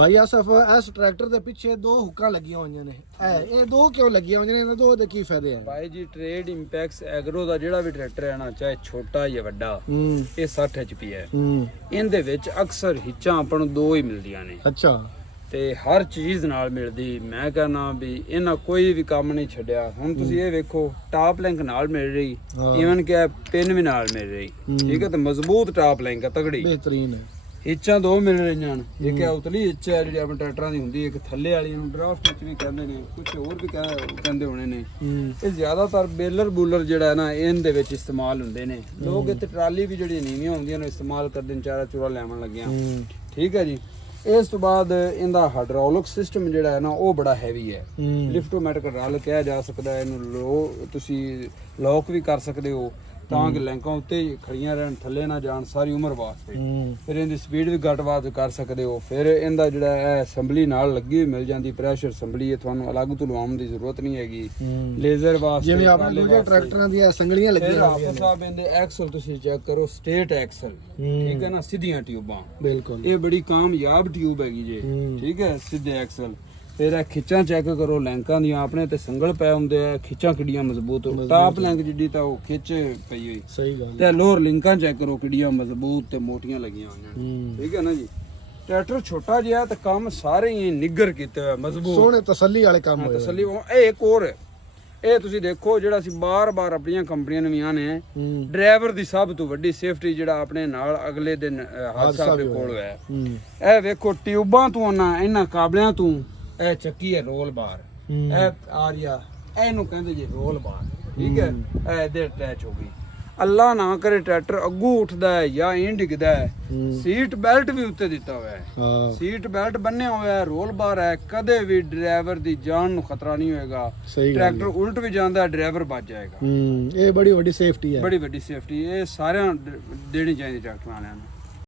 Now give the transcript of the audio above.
ਭਾਈ ਆਸਫ ਇਸ ਟਰੈਕਟਰ ਦੇ ਪਿੱਛੇ ਦੋ ਹੁੱਕਾਂ ਲੱਗੀਆਂ ਹੋਈਆਂ ਨੇ ਇਹ ਦੋ ਕਿਉਂ ਲੱਗੀਆਂ ਹੋਈਆਂ ਨੇ ਇਹਨਾਂ ਦੋ ਦੇ ਕੀ ਫਾਇਦੇ ਆ ਭਾਈ ਜੀ ਟ੍ਰੇਡ ਇੰਪੈਕਸ ਐਗਰੋ ਦਾ ਜਿਹੜਾ ਵੀ ਟਰੈਕਟਰ ਹੈ ਨਾ ਚਾਹੇ ਛੋਟਾ ਜਾਂ ਵੱਡਾ ਇਹ 60 HP ਹੈ ਇਹਦੇ ਵਿੱਚ ਅਕਸਰ ਹਿੱਚਾਂ ਆਪਾਂ ਨੂੰ ਦੋ ਹੀ ਮਿਲਦੀਆਂ ਨੇ ਅੱਛਾ ਤੇ ਹਰ ਚੀਜ਼ ਨਾਲ ਮਿਲਦੀ ਮੈਂ ਕਹਿੰਦਾ ਵੀ ਇਹਨਾਂ ਕੋਈ ਵੀ ਕੰਮ ਨਹੀਂ ਛੱਡਿਆ ਹੁਣ ਤੁਸੀਂ ਇਹ ਵੇਖੋ ਟਾਪ ਲਿੰਕ ਨਾਲ ਮਿਲ ਰਹੀ ਈਵਨ ਕਿ ਪਿਨ ਵੀ ਨਾਲ ਮਿਲ ਰਹੀ ਠੀਕ ਹੈ ਤੇ ਮਜ਼ਬੂਤ ਟਾਪ ਲਿੰਕ ਹੈ ਤਗੜੀ ਬਿਹਤਰੀਨ ਹੈ ਹਿੱਚਾਂ ਦੋ ਮਿਲ ਰਹੀਆਂ ਨੇ ਇੱਕ ਉਤਲੀ ਹਿੱਚ ਹੈ ਜਿਹੜੀ ਆਪਣੇ ਟਰੈਕਟਰਾਂ ਦੀ ਹੁੰਦੀ ਹੈ ਇੱਕ ਥੱਲੇ ਵਾਲੀ ਨੂੰ ਡਰਾਫਟ ਵਿੱਚ ਵੀ ਕਹਿੰਦੇ ਨੇ ਕੁਝ ਹੋਰ ਵੀ ਕਹਿੰਦੇ ਹੋਣੇ ਨੇ ਇਹ ਜ਼ਿਆਦਾਤਰ ਬੇਲਰ ਬੂਲਰ ਜਿਹੜਾ ਹੈ ਨਾ ਇਹਦੇ ਵਿੱਚ ਇਸਤੇਮਾਲ ਹੁੰਦੇ ਨੇ ਲੋਕ ਇੱਥੇ ਟਰਾਲੀ ਵੀ ਜਿਹੜੀ ਨੀਵੀਆਂ ਹੁੰਦੀਆਂ ਨੇ ਇਸਤੇਮਾਲ ਕਰਦੇ ਨੇ ਚਾਰਾ ਚੂਰਾ ਲੈਣ ਲੱਗਿਆ ਠੀਕ ਹੈ ਜੀ ਇਸ ਤੋਂ ਬਾਅਦ ਇਹਦਾ ਹਾਈਡ੍ਰੋਲਿਕ ਸਿਸਟਮ ਜਿਹੜਾ ਹੈ ਨਾ ਉਹ ਬੜਾ ਹੈਵੀ ਹੈ ਲਿਫਟੋਮੈਟਿਕ ਰਲ ਕਿਹਾ ਜਾ ਸਕਦਾ ਇਹਨੂੰ ਤੁਸੀਂ ਲੋਕ ਵੀ ਕਰ ਸਕਦੇ ਹੋ ਤਾਂ ਕਿ ਲਿੰਕਾਂ ਉੱਤੇ ਖੜੀਆਂ ਰਹਿਣ ਥੱਲੇ ਨਾ ਜਾਣ ਸਾਰੀ ਉਮਰ ਵਾਸਤੇ ਫਿਰ ਇਹਦੀ ਸਪੀਡ ਵੀ ਘੱਟ ਵੱਧ ਕਰ ਸਕਦੇ ਹੋ ਫਿਰ ਇਹਦਾ ਜਿਹੜਾ ਹੈ ਅਸੈਂਬਲੀ ਨਾਲ ਲੱਗੀ ਹੋਈ ਮਿਲ ਜਾਂਦੀ ਪ੍ਰੈਸ਼ਰ ਅਸੈਂਬਲੀ ਤੁਹਾਨੂੰ ਅਲੱਗ ਤੋਂ ਲਵਾਉਣ ਦੀ ਜ਼ਰੂਰਤ ਨਹੀਂ ਹੈਗੀ ਲੇਜ਼ਰ ਵਾਸਤੇ ਜਿਵੇਂ ਆਪਣੇ ਦੂਜੇ ਟਰੈਕਟਰਾਂ ਦੀਆਂ ਸੰਗਲੀਆਂ ਲੱਗੀਆਂ ਹੋਈਆਂ ਨੇ ਸਾਹਿਬ ਇਹਦੇ ਐਕਸਲ ਤੁਸੀਂ ਚੈੱਕ ਕਰੋ ਸਟੇਟ ਐਕਸਲ ਠੀਕ ਹੈ ਨਾ ਸਿੱਧੀਆਂ ਟਿਊਬਾਂ ਬਿਲਕੁਲ ਇਹ ਬੜੀ ਕਾਮਯਾਬ ਟਿਊਬ ਹੈਗੀ ਜੇ ਠੀਕ ਹੈ ਸਿੱਧੇ ਐਕਸਲ ਫਿਰ ਇਹ ਖਿੱਚਾਂ ਚੈੱਕ ਕਰੋ ਲੈਂਕਾਂ ਦੀਆਂ ਆਪਣੇ ਤੇ ਸੰਗਲ ਪਏ ਹੁੰਦੇ ਆ ਖਿੱਚਾਂ ਕਿੱਡੀਆਂ ਮਜ਼ਬੂਤ ਟਾਪ ਲੈਂਕ ਜਿੱਡੀ ਤਾਂ ਉਹ ਖਿੱਚ ਪਈ ਹੋਈ ਸਹੀ ਗੱਲ ਤੇ ਲੋਅਰ ਲਿੰਕਾਂ ਚੈੱਕ ਕਰੋ ਕਿੱਡੀਆਂ ਮਜ਼ਬੂਤ ਤੇ ਮੋਟੀਆਂ ਲੱਗੀਆਂ ਹੋਈਆਂ ਠੀਕ ਹੈ ਨਾ ਜੀ ਟਰੈਕਟਰ ਛੋਟਾ ਜਿਹਾ ਤੇ ਕੰਮ ਸਾਰੇ ਹੀ ਨਿੱਗਰ ਕੀਤੇ ਹੋਏ ਮਜ਼ਬੂਤ ਸੋਹਣੇ ਤਸੱਲੀ ਵਾਲੇ ਕੰਮ ਹੋਏ ਤਸੱਲੀ ਇਹ ਇੱਕ ਹੋਰ ਇਹ ਤੁਸੀਂ ਦੇਖੋ ਜਿਹੜਾ ਅਸੀਂ ਬਾਰ-ਬਾਰ ਆਪਣੀਆਂ ਕੰਪਨੀਆਂ ਨਵੀਆਂ ਨੇ ਡਰਾਈਵਰ ਦੀ ਸਭ ਤੋਂ ਵੱਡੀ ਸੇਫਟੀ ਜਿਹੜਾ ਆਪਣੇ ਨਾਲ ਅਗਲੇ ਦਿਨ ਹਾਦਸਾ ਦੇ ਕੋਲ ਹੋਇਆ ਇਹ ਵੇਖੋ ਟਿਊਬਾਂ ਤੋਂ ਇਹਨਾਂ ਕਾਬਲਿਆਂ ਤੋਂ ਇਹ ਚੱਕੀ ਹੈ ਰੋਲ ਬਾਰ ਇਹ ਆਰੀਆ ਇਹਨੂੰ ਕਹਿੰਦੇ ਜੀ ਰੋਲ ਬਾਰ ਠੀਕ ਹੈ ਇਹ ਇਹਦੇ ਅਟੈਚ ਹੋ ਗਈ ਅੱਲਾ ਨਾ ਕਰੇ ਟਰੈਕਟਰ ਅੱਗੂ ਉੱਠਦਾ ਹੈ ਜਾਂ ਇਹ ਡਿੱਗਦਾ ਹੈ ਸੀਟ ਬੈਲਟ ਵੀ ਉੱਤੇ ਦਿੱਤਾ ਹੋਇਆ ਹੈ ਸੀਟ ਬੈਲਟ ਬੰਨਿਆ ਹੋਇਆ ਹੈ ਰੋਲ ਬਾਰ ਹੈ ਕਦੇ ਵੀ ਡਰਾਈਵਰ ਦੀ ਜਾਨ ਨੂੰ ਖਤਰਾ ਨਹੀਂ ਹੋਏਗਾ ਟਰੈਕਟਰ ਉਲਟ ਵੀ ਜਾਂਦਾ ਡਰਾਈਵਰ ਬਚ ਜਾਏਗਾ ਇਹ ਬੜੀ ਵੱਡੀ ਸੇਫਟੀ ਹੈ ਬੜੀ ਵੱਡੀ ਸੇਫਟੀ ਇਹ ਸਾਰਿਆਂ ਦੇਣੀ ਚਾਹੀਦੀ ਟਰੈਕਟਰ ਵਾਲਿਆਂ ਨੂੰ